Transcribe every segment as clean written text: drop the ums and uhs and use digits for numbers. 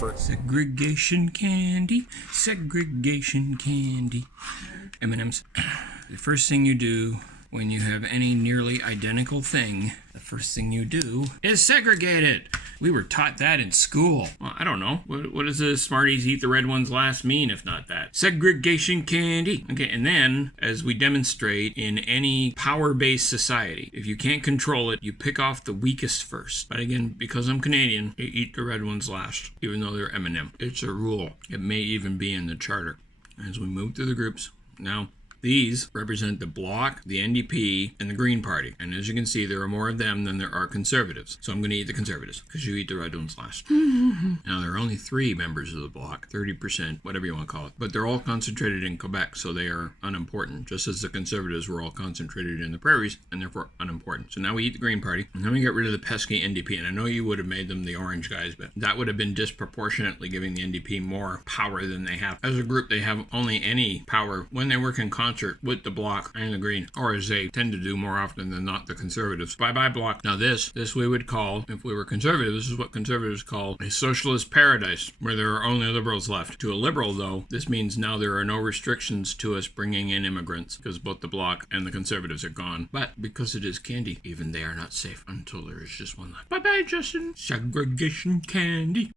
for segregation candy, segregation candy. M&M's. The first thing you do when you have any nearly identical thing, the first thing you do is segregate it. We were taught that in school. Well, I don't know. What does the Smarties eat the red ones last mean if not that? Segregation candy. Okay, and then, as we demonstrate in any power-based society, if you can't control it, you pick off the weakest first. But again, because I'm Canadian, they eat the red ones last, even though they're M&M. It's a rule. It may even be in the charter. As we move through the groups, now, these represent the Bloc, the NDP, and the Green Party. And as you can see, there are more of them than there are Conservatives. So I'm going to eat the Conservatives, because you eat the red ones last. Now, there are only 3 members of the Bloc, 30%, whatever you want to call it. But they're all concentrated in Quebec, so they are unimportant, just as the Conservatives were all concentrated in the prairies, and therefore unimportant. So now we eat the Green Party, and then we get rid of the pesky NDP. And I know you would have made them the orange guys, but that would have been disproportionately giving the NDP more power than they have. As a group, they have only any power when they work in concert with the Bloc and the Green, or as they tend to do more often than not, the Conservatives. Bye-bye Bloc. Now this we would call, if we were conservative, this is what conservatives call a socialist paradise, where there are only liberals left. To a liberal, though, this means now there are no restrictions to us bringing in immigrants, because both the Bloc and the Conservatives are gone. But because it is candy, even they are not safe until there is just one left. Bye-bye, Justin. Segregation candy.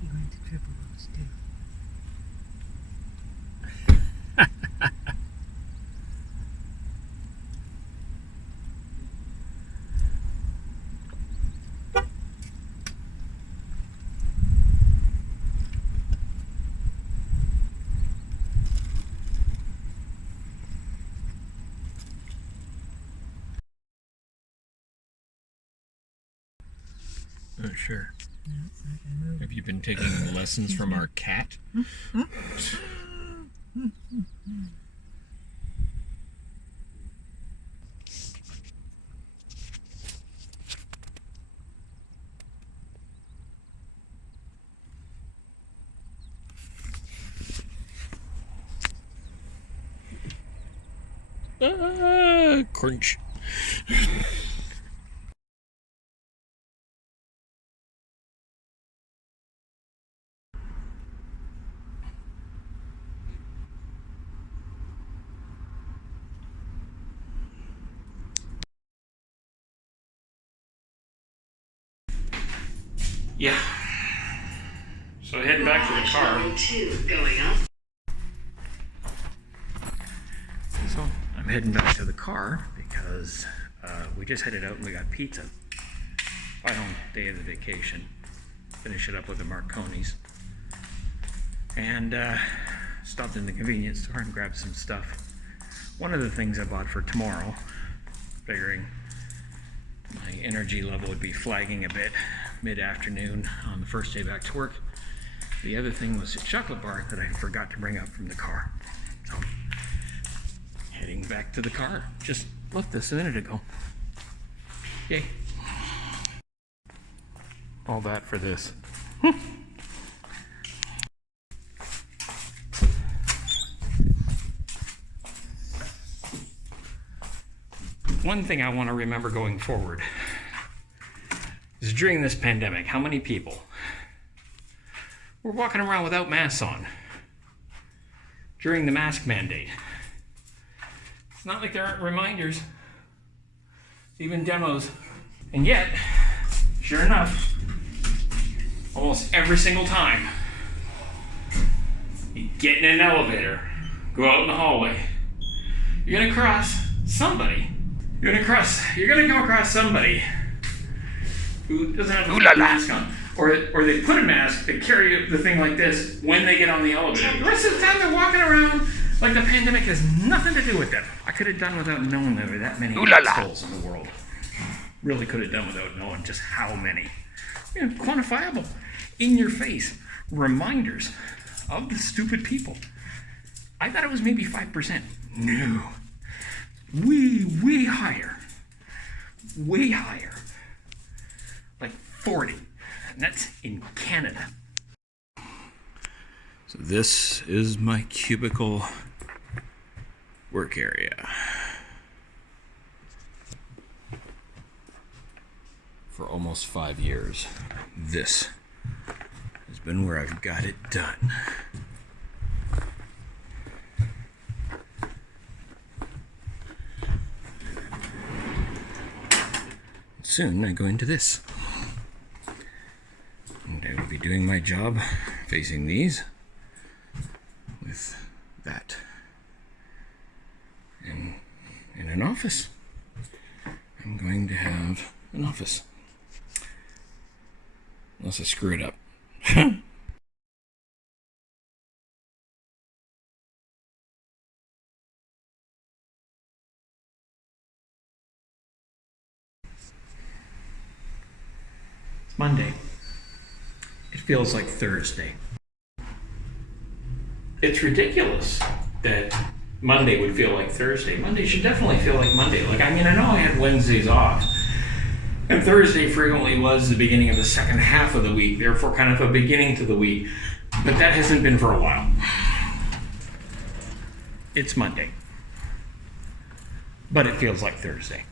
Going to trip over the stairs. Oh, sure. Have you been taking lessons from our cat? Crunch. Yeah. So heading back to the car. So I'm heading back to the car because we just headed out and we got pizza. Final day of the vacation. Finish it up with the Marconi's. And stopped in the convenience store and grabbed some stuff. One of the things I bought for tomorrow, figuring my energy level would be flagging a bit mid-afternoon on the first day back to work. The other thing was a chocolate bar that I forgot to bring up from the car. So, heading back to the car. Just left this a minute ago. Yay. All that for this. One thing I want to remember going forward is during this pandemic, how many people were walking around without masks on during the mask mandate. It's not like there aren't reminders, even demos. And yet, sure enough, almost every single time you get in an elevator, go out in the hallway, you're gonna cross somebody. You're gonna come across somebody who doesn't have a mask on. Or they put a mask, they carry the thing like this when they get on the elevator. The rest of the time they're walking around like the pandemic has nothing to do with them. I could have done without knowing there were that many assholes in the world. really could have done without knowing just how many. Quantifiable, in your face reminders of the stupid people. I thought it was maybe 5%. No. Way higher. Way higher. Like 40. And that's in Canada. So this is my cubicle work area. For almost 5 years, this has been where I've got it done. Soon I go into this. And I will be doing my job facing these with that. And in an office. I'm going to have an office. Unless I screw it up. Monday. It feels like Thursday. It's ridiculous that Monday would feel like Thursday. Monday should definitely feel like Monday. I know I had Wednesdays off. And Thursday frequently was the beginning of the second half of the week, therefore kind of a beginning to the week. But that hasn't been for a while. It's Monday. But it feels like Thursday.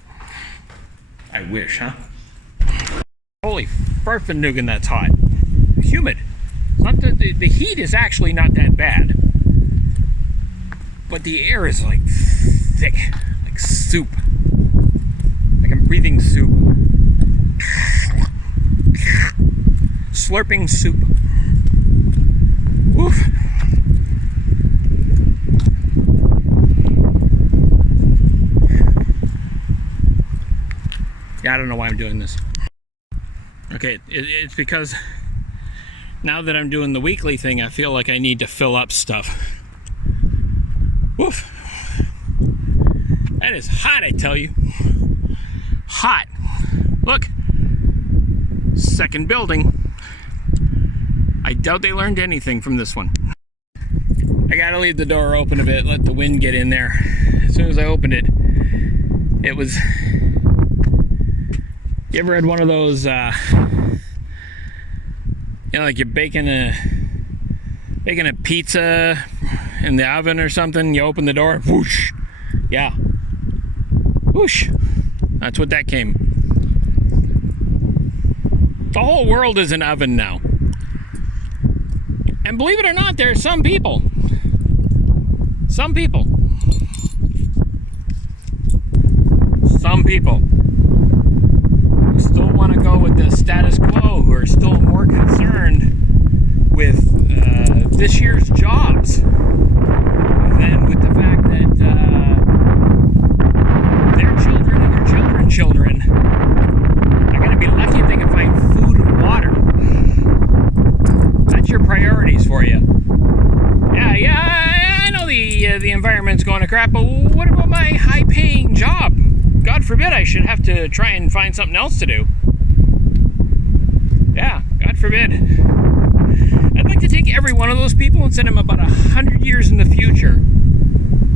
I wish, huh? Holy farfenugin, that's hot. Humid. It's not the heat is actually not that bad. But the air is like thick, like soup. Like I'm breathing soup. Slurping soup. Woof. Yeah, I don't know why I'm doing this. Okay, it's because now that I'm doing the weekly thing, I feel like I need to fill up stuff. Woof. That is hot, I tell you. Hot. Look. Second building. I doubt they learned anything from this one. I gotta leave the door open a bit, let the wind get in there. As soon as I opened it, it was... You ever had one of those, like you're baking a pizza in the oven or something, you open the door, whoosh, yeah, whoosh, that's what that came. The whole world is an oven now. And believe it or not, there are some people who still want to go with the status quo, who are still more concerned with this year's jobs than with the fact that their children and their children's children are going to be lucky if they can find food and water. That's your priorities for you. Yeah, I know the environment's going to crap, but what about my high-paying job? God forbid I should have to try and find something else to do. Yeah, God forbid. I'd like to take every one of those people and send them about 100 years in the future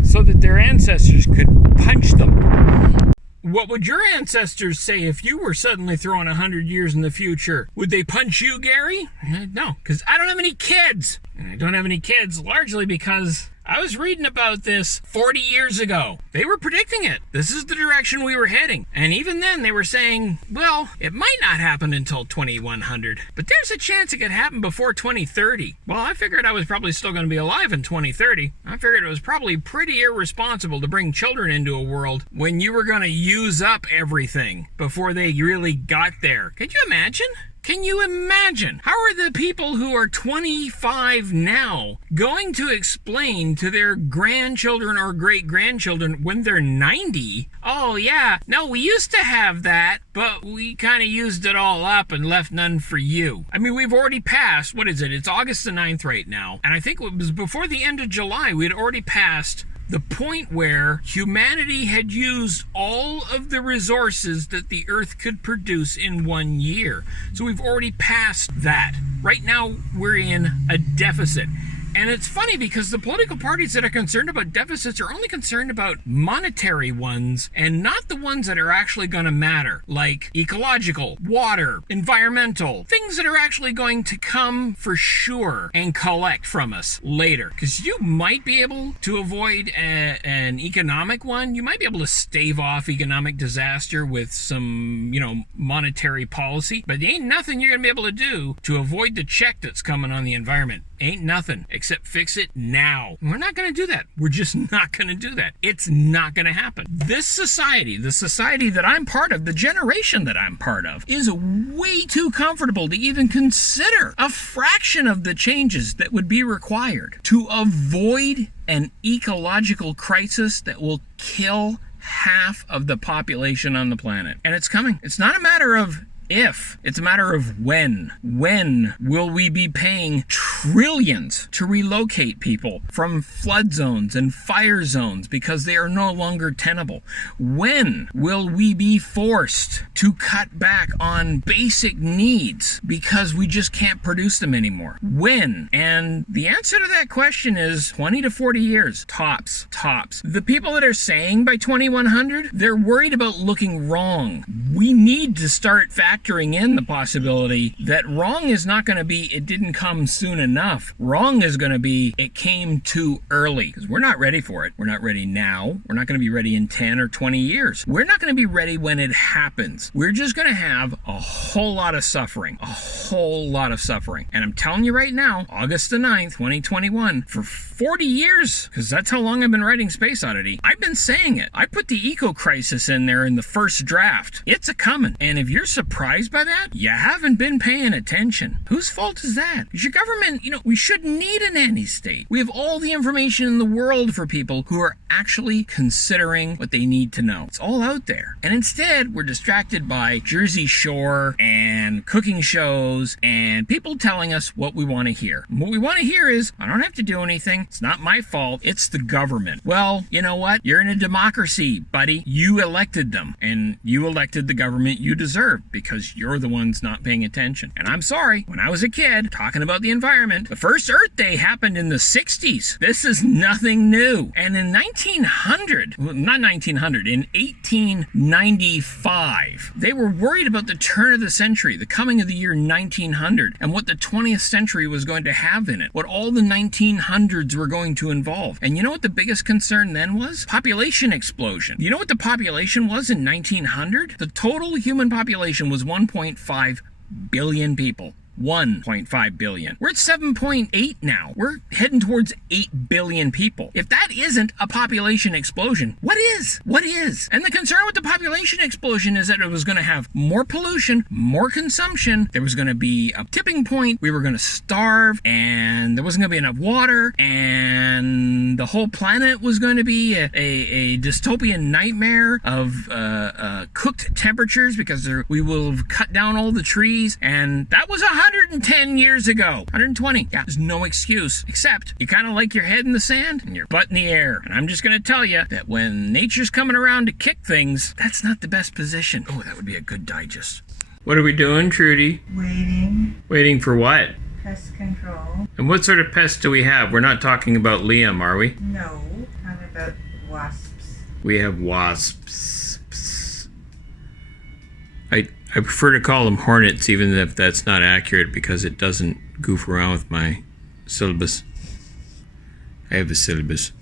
so that their ancestors could punch them. What would your ancestors say if you were suddenly thrown 100 years in the future? Would they punch you, Gary? No, because I don't have any kids. And I don't have any kids largely because I was reading about this 40 years ago. They were predicting it. This is the direction we were heading. And even then they were saying, well, it might not happen until 2100, but there's a chance it could happen before 2030. Well, I figured I was probably still going to be alive in 2030. I figured it was probably pretty irresponsible to bring children into a world when you were going to use up everything before they really got there. Could you imagine? Can you imagine? How are the people who are 25 now going to explain to their grandchildren or great-grandchildren when they're 90? Oh, yeah, no, we used to have that, but we kind of used it all up and left none for you. I mean, we've already passed, what is it? It's August the 9th right now. And I think it was before the end of July, we'd already passed The point where humanity had used all of the resources that the Earth could produce in 1 year. So we've already passed that. Right now, we're in a deficit. And it's funny because the political parties that are concerned about deficits are only concerned about monetary ones and not the ones that are actually going to matter, like ecological, water, environmental, things that are actually going to come for sure and collect from us later. Because you might be able to avoid an economic one. You might be able to stave off economic disaster with some, monetary policy, but there ain't nothing you're going to be able to do to avoid the check that's coming on the environment. Ain't nothing except fix it now. We're not going to do that. We're just not going to do that. It's not going to happen. This society, the society that I'm part of, the generation that I'm part of, is way too comfortable to even consider a fraction of the changes that would be required to avoid an ecological crisis that will kill half of the population on the planet. And it's coming. It's not a matter of if, it's a matter of when. When will we be paying trillions to relocate people from flood zones and fire zones because they are no longer tenable? When will we be forced to cut back on basic needs because we just can't produce them anymore? When? And the answer to that question is 20 to 40 years, tops. The people that are saying by 2100, they're worried about looking wrong. We need to start factoring in the possibility that wrong is not going to be it didn't come soon enough. Wrong is going to be it came too early, because we're not ready for it. We're not ready now. We're not going to be ready in 10 or 20 years. We're not going to be ready when it happens. We're just going to have a whole lot of suffering. And I'm telling you right now, August the 9th, 2021, for 40 years, because that's how long I've been writing Space Oddity, I've been saying it. I put the eco crisis in there in the first draft. It's a coming. And if you're surprised by that, you haven't been paying attention. Whose fault is that? Because your government, we shouldn't need a nanny state. We have all the information in the world for people who are actually considering what they need to know. It's all out there. And instead, we're distracted by Jersey Shore and cooking shows and people telling us what we want to hear. And what we want to hear is, I don't have to do anything. It's not my fault. It's the government. Well, you know what? You're in a democracy, buddy. You elected them, and you elected the government you deserve because you're the ones not paying attention. And I'm sorry, when I was a kid talking about the environment, the first Earth Day happened in the 60s. This is nothing new. And in 1895, they were worried about the turn of the century, the coming of the year 1900, and what the 20th century was going to have in it, what all the 1900s were going to involve. And you know what the biggest concern then was? Population explosion. You know what the population was in 1900? The total human population was 1.5 billion people. 1.5 billion. We're at 7.8 now. We're heading towards 8 billion people. If that isn't a population explosion, what is? What is? And the concern with the population explosion is that it was going to have more pollution, more consumption. There was going to be a tipping point. We were going to starve, and there wasn't going to be enough water, and the whole planet was going to be a dystopian nightmare of cooked temperatures because we will have cut down all the trees, and that was 110 years ago. 120. Yeah, there's no excuse, except you kind of like your head in the sand and your butt in the air. And I'm just going to tell you that when nature's coming around to kick things, that's not the best position. Oh, that would be a good digest. What are we doing, Trudy? Waiting. Waiting for what? Pest control. And what sort of pests do we have? We're not talking about Liam, are we? No. How about wasps? We have wasps. I prefer to call them hornets, even if that's not accurate, because it doesn't goof around with my syllabus. I have a syllabus.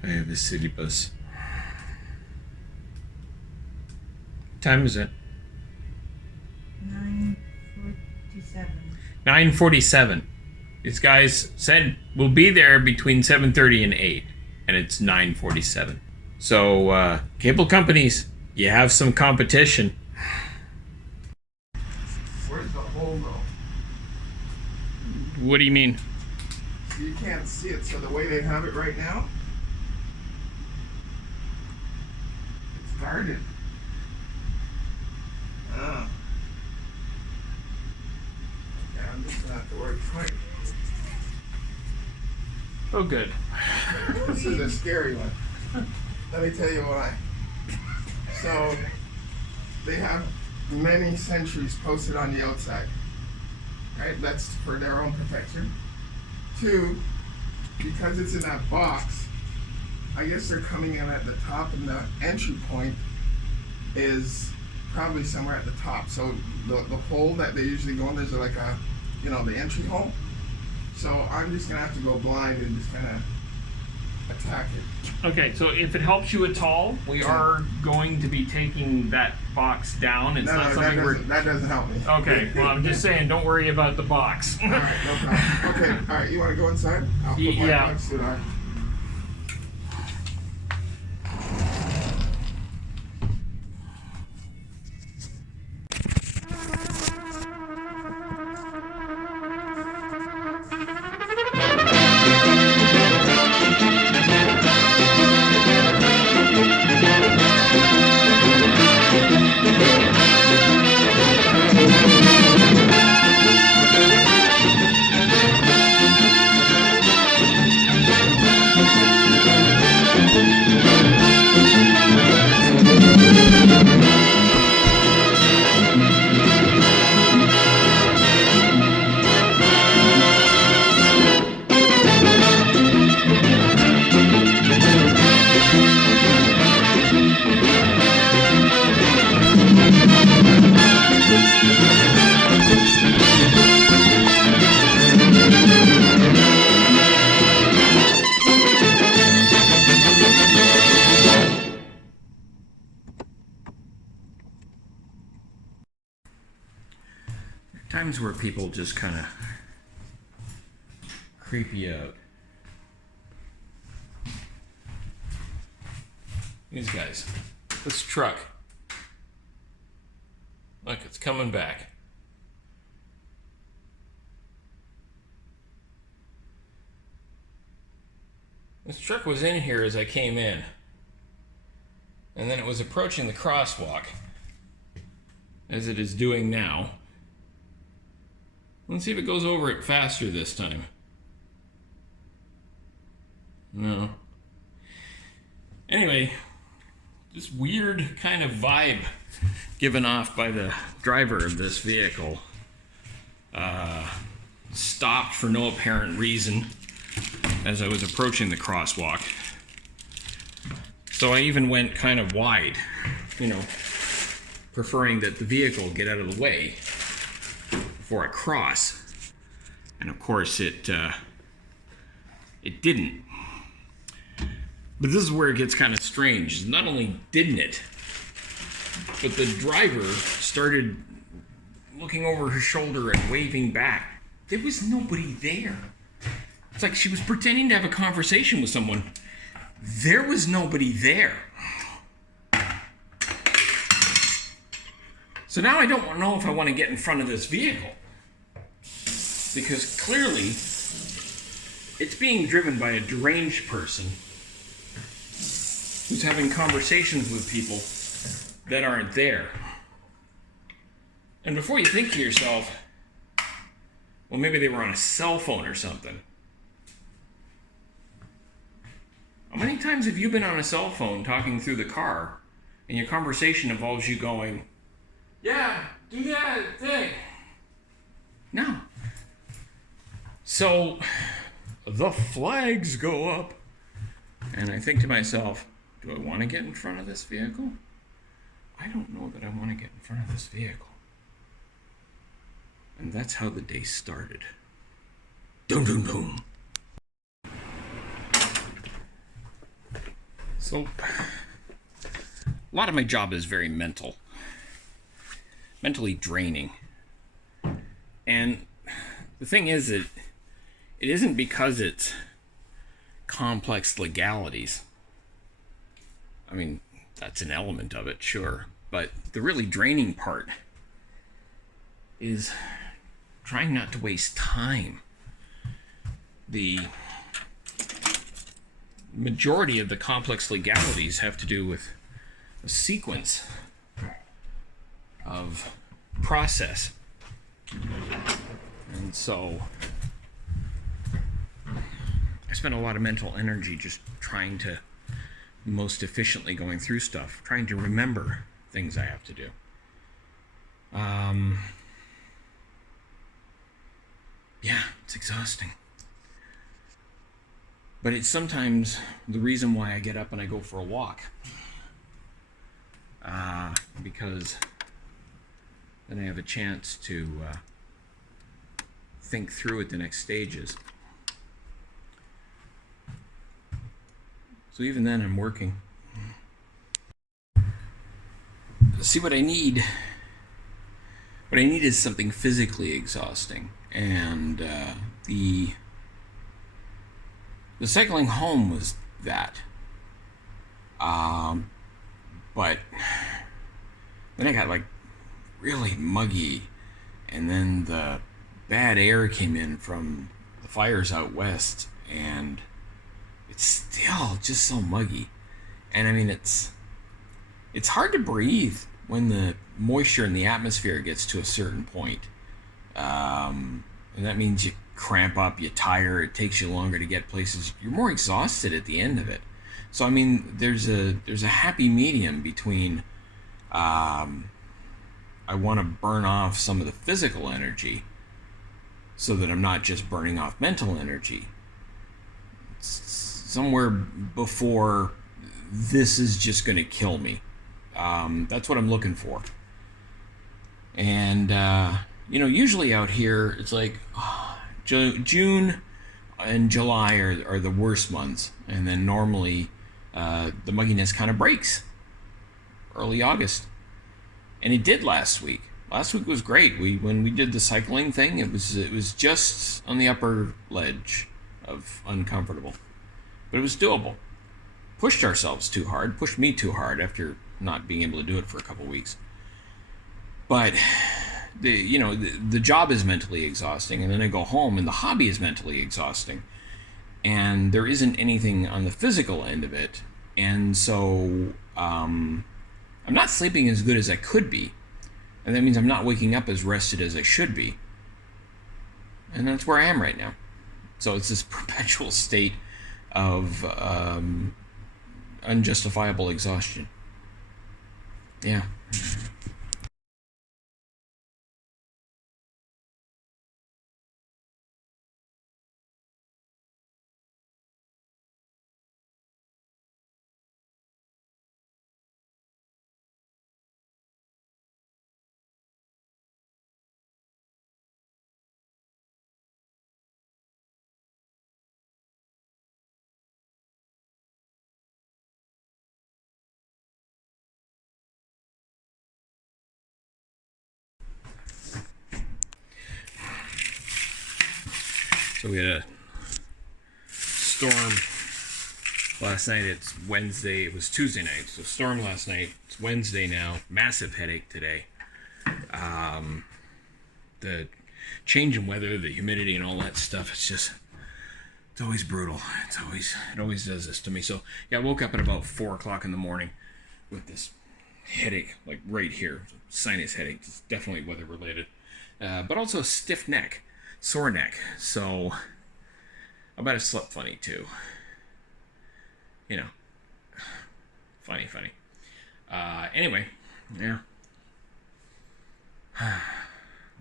What time is it? 9:47. 9:47. These guys said we'll be there between 7:30 and 8, and it's 9:47. So, cable companies, you have some competition. Where's the hole though? What do you mean? So you can't see it, so the way they have it right now, it's guarded. Ah. Okay, I'm just gonna have to work quick. Oh, good. This is a scary one. Let me tell you why. So, they have many centuries posted on the outside. Right? That's for their own protection. 2, because it's in that box, I guess they're coming in at the top, and the entry point is probably somewhere at the top. So the hole that they usually go in, there's like a, the entry hole. So I'm just gonna have to go blind and just kind of attack it. Okay, so if it helps you at all, we are going to be taking that box down. It's not something that doesn't help me. Okay, well, I'm just saying, don't worry about the box. All right, no problem. Okay, all right, you want to go inside? I'll put my box suit on. Times where people just kind of creep you out. These guys. This truck. Look, it's coming back. This truck was in here as I came in. And then it was approaching the crosswalk, as it is doing now. Let's see if it goes over it faster this time. No. Anyway, this weird kind of vibe given off by the driver of this vehicle. Stopped for no apparent reason as I was approaching the crosswalk. So I even went kind of wide, preferring that the vehicle get out of the way before I cross. And of course it didn't. But this is where it gets kind of strange. Not only didn't it, but the driver started looking over her shoulder and waving back. There was nobody there. It's like she was pretending to have a conversation with someone. There was nobody there. So now I don't know if I want to get in front of this vehicle, because clearly it's being driven by a deranged person who's having conversations with people that aren't there. And before you think to yourself, well, maybe they were on a cell phone or something. How many times have you been on a cell phone talking through the car and your conversation involves you going, yeah, do that thing? No. So the flags go up, and I think to myself, do I want to get in front of this vehicle? I don't know that I want to get in front of this vehicle. And that's how the day started. Dum dum dum. So, a lot of my job is very mentally draining. And the thing is that it isn't because it's complex legalities. I mean, that's an element of it, sure. But the really draining part is trying not to waste time. The majority of the complex legalities have to do with a sequence of process. And so I spend a lot of mental energy just trying to most efficiently going through stuff, trying to remember things I have to do. Yeah, it's exhausting. But it's sometimes the reason why I get up and I go for a walk. Because then I have a chance to think through at the next stages. So even then I'm working. See, what I need is something physically exhausting. And the cycling home was that. But then I got like really muggy, and then the bad air came in from the fires out west, and it's still just so muggy. And I mean, it's hard to breathe when the moisture in the atmosphere gets to a certain point. And that means you cramp up, you tire, it takes you longer to get places. You're more exhausted at the end of it. So I mean, there's a happy medium between I want to burn off some of the physical energy so that I'm not just burning off mental energy. Somewhere before this is just going to kill me. That's what I'm looking for. And usually out here it's like June and July are the worst months, and then normally the mugginess kind of breaks early August, and it did last week. Last week was great. When we did the cycling thing, it was just on the upper ledge of uncomfortable, but it was doable. Pushed ourselves too hard, pushed me too hard after not being able to do it for a couple weeks. But the job is mentally exhausting, and then I go home and the hobby is mentally exhausting, and there isn't anything on the physical end of it, and so I'm not sleeping as good as I could be, and that means I'm not waking up as rested as I should be, and that's where I am right now. So it's this perpetual state of unjustifiable exhaustion. Yeah. So we had a storm last night. It's Wednesday. It was Tuesday night. So storm last night. It's Wednesday now. Massive headache today. The change in weather, the humidity, and all that stuff. It's always brutal. It always does this to me. So yeah, I woke up at about 4 o'clock in the morning with this headache, like right here, sinus headache. It's definitely weather related, but also a stiff neck. Sore neck, so I bet I slept funny too. Funny. Anyway, yeah.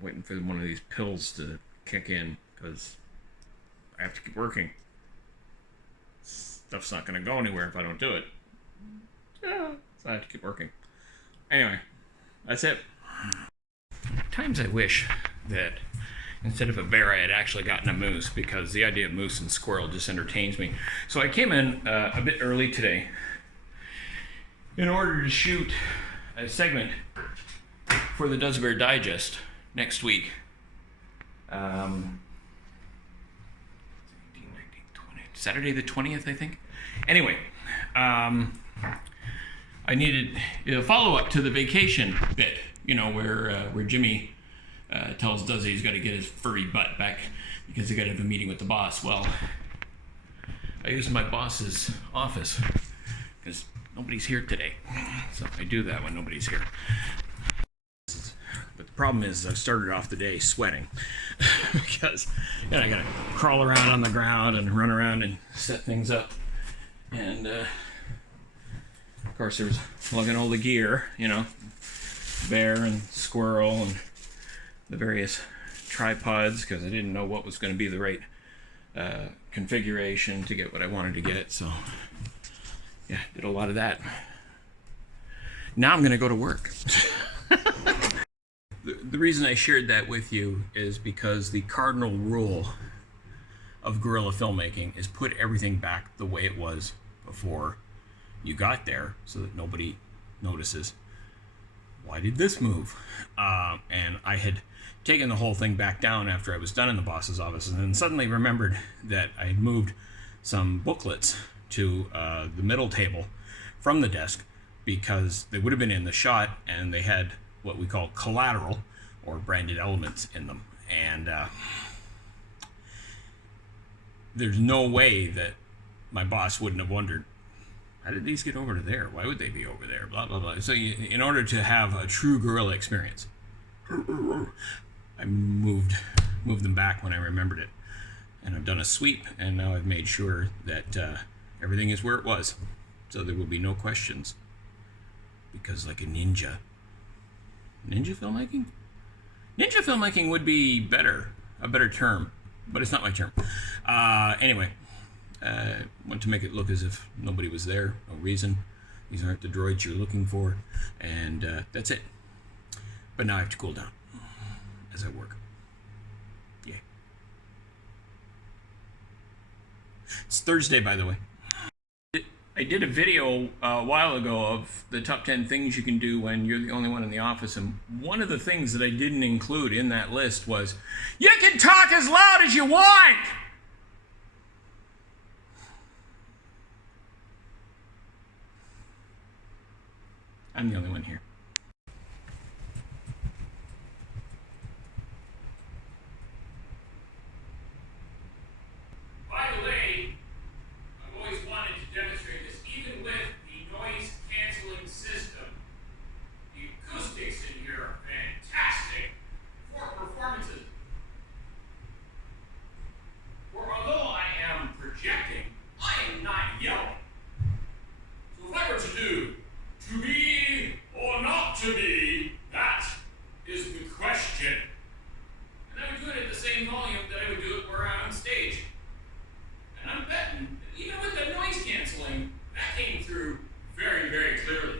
Waiting for one of these pills to kick in because I have to keep working. Stuff's not going to go anywhere if I don't do it. So I have to keep working. Anyway, that's it. Times I wish that instead of a bear, I had actually gotten a moose, because the idea of moose and squirrel just entertains me. So I came in a bit early today in order to shoot a segment for the Does Bear Digest next week. 18, 19, 20, Saturday the 20th, I think. Anyway, I needed a follow-up to the vacation bit, where Jimmy tells Duzzy he's got to get his furry butt back because he got to have a meeting with the boss. Well, I use my boss's office because nobody's here today, so I do that when nobody's here. But the problem is I've started off the day sweating because I gotta crawl around on the ground and run around and set things up. And of course there was lugging all the gear, bear and squirrel and the various tripods, because I didn't know what was going to be the right configuration to get what I wanted to get. So yeah, did a lot of that. Now I'm going to go to work. The reason I shared that with you is because the cardinal rule of guerrilla filmmaking is put everything back the way it was before you got there so that nobody notices. Why did this move? And I had taken the whole thing back down after I was done in the boss's office, and then suddenly remembered that I had moved some booklets to the middle table from the desk because they would have been in the shot, and they had what we call collateral or branded elements in them. And there's no way that my boss wouldn't have wondered, how did these get over to there? Why would they be over there? Blah, blah, blah. So in order to have a true guerrilla experience, I moved them back when I remembered it. And I've done a sweep, and now I've made sure that everything is where it was. So there will be no questions. Because like a ninja filmmaking? Ninja filmmaking would be a better term, but it's not my term. Anyway, want to make it look as if nobody was there, no reason. These aren't the droids you're looking for, and that's it. But now I have to cool down as I work. Yeah. It's Thursday, by the way. I did a video a while ago of the top 10 things you can do when you're the only one in the office, and one of the things that I didn't include in that list was, you can talk as loud as you want! I'm the only one here. By the way, I've always wanted to demonstrate this, even with the noise canceling system. The acoustics in here are fantastic for performances. For although I am projecting, I am not yelling. So if I were to do to be or not to be, that is the question. And I would do it at the same volume that I would do it where I'm on stage. And I'm betting that even with the noise canceling, that came through very, very clearly.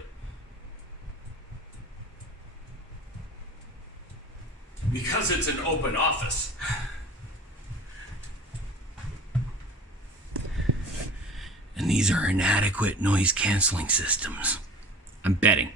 Because it's an open office. And these are inadequate noise canceling systems. I'm betting.